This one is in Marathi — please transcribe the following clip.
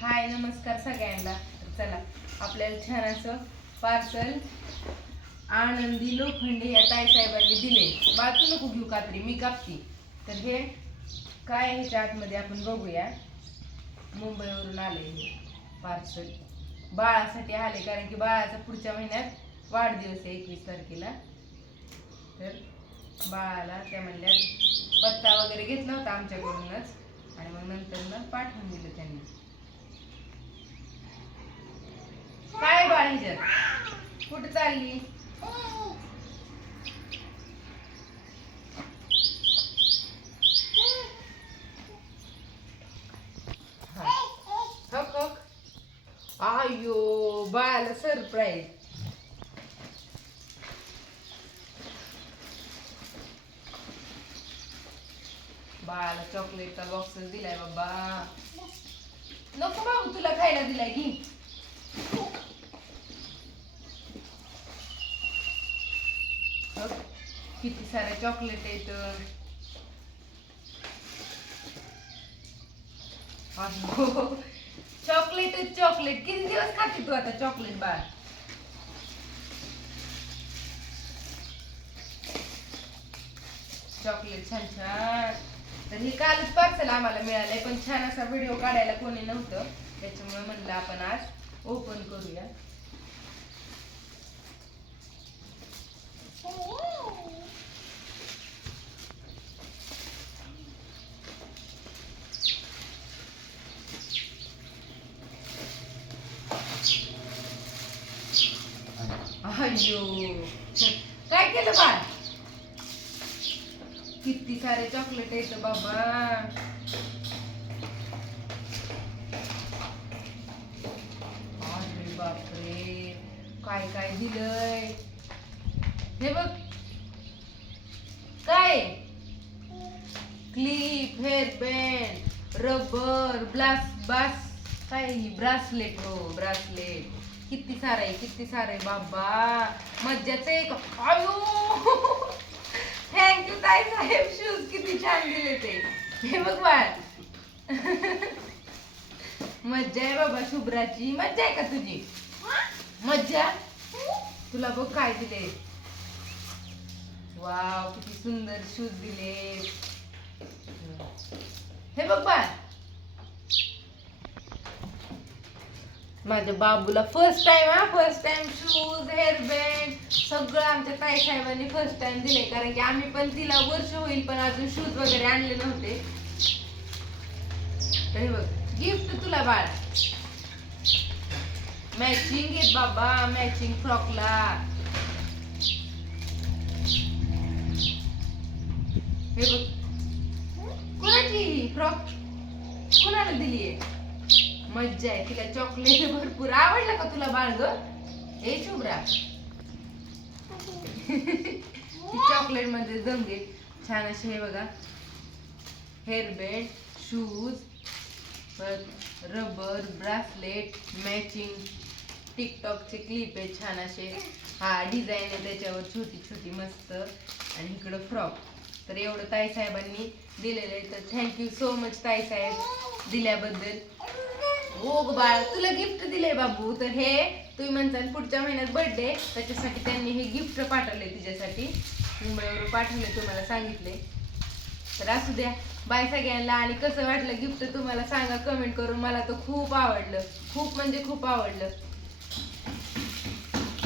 हाय नमस्कार सगळ्यांना. तर चला आपल्याला छान असं पार्सल आनंदी लोखंडे या ताईसाहेबांनी दिले. बाजू नको घेऊ कात्री मी कापती. तर हे काय ह्याच्या आतमध्ये आपण बघूया. मुंबईवरून आले हे पार्सल. बाळासाठी आले कारण की बाळाचा पुढच्या महिन्यात वाढदिवस आहे एकवीस तारखेला. तर बाळाला त्या म्हणल्यात पत्ता वगैरे घेतला होता आमच्याकडूनच. आणि मग नंतर ना पाठवून दिलं त्यांनी. पाहिजे. कुठं चालली? हक हक. आयो बाळाला सरप्राईज बाळाला चॉकलेटचा बॉक्स दिलाय बाबा. नको बाबू तुला खायला दिलाय की बघ, किती सारे चॉकलेट आहेत चॉकलेट चॉकलेट किती दिवस खाते तू आता चॉकलेट बाळ? चॉकलेट छान छान. तर हे कालच पार्सल आम्हाला मिळालंय पण छान असा व्हिडिओ काढायला कोणी नव्हतं. त्याच्यामुळे म्हणलं आपण आज ओपन करूया. काय केलं बा? किती सारे चॉकलेट येत बाबा. बापरे. काय काय दिलंय? हे बघ. काय? क्लिप हेअर बँड रबर ब्लास बास. काय ब्रासलेट हो ब्रासलेट. किती सारं आहे किती सारं आहे बाबा. मज्जाच एक. अयो थँक्यू ताई साहेब. शूज किती छान दिले ते. हे बघ बाळ. मज्जा आहे बाबा शुभ्राची. मज्जा आहे का तुझी? मज्जा? तुला बघ काय दिले. वाव किती सुंदर शूज दिले. हे बघ बाळ. माझ्या बाबूला फर्स्ट टाइम हा फर्स्ट टाइम शूज हेअरबँड सगळं आमच्या ताई साहेबांनी फर्स्ट टाइम दिले कारण की आम्ही पण तिला वर्ष होईल पण अजून शूज वगैरे आणले नव्हते. हे बघ गिफ्ट तुला बाळ. मॅचिंग आहेत बाबा मॅचिंग फ्रॉकला हे बघ. कोणाची फ्रॉक कोणाला दिली आहे मज्जा आहे. तिला चॉकलेट भरपूर आवडला का तुला बाळ ग हे शुभ्रा चॉकलेटमध्ये जमगे छान असे हे बघा. हेअर शूज परत रबर ब्रासलेट मॅचिंग टिकटॉकचे क्लिप आहे. छान असे. हा डिझाईन आहे त्याच्यावर. छोटी छोटी मस्त. आणि इकडं फ्रॉक तर एवढं ताई साहेबांनी दिलेलं आहे. तर थँक्यू सो मच ताई साहेब दिल्याबद्दल. हो ग बाळ तुला गिफ्ट दिले बाबू. तर हे तुम्ही म्हणताल पुढच्या महिन्यात बर्थडे त्याच्यासाठी त्यांनी हे गिफ्ट पाठवले तुझ्यासाठी मुंबईवरून पाठवले तुम्हाला सांगितले तर असू द्या. बाय सगळ्यांना. आणि कसं वाटलं गिफ्ट तुम्हाला सांगा कमेंट करून. मला तर खूप आवडलं. खूप म्हणजे खूप आवडलं.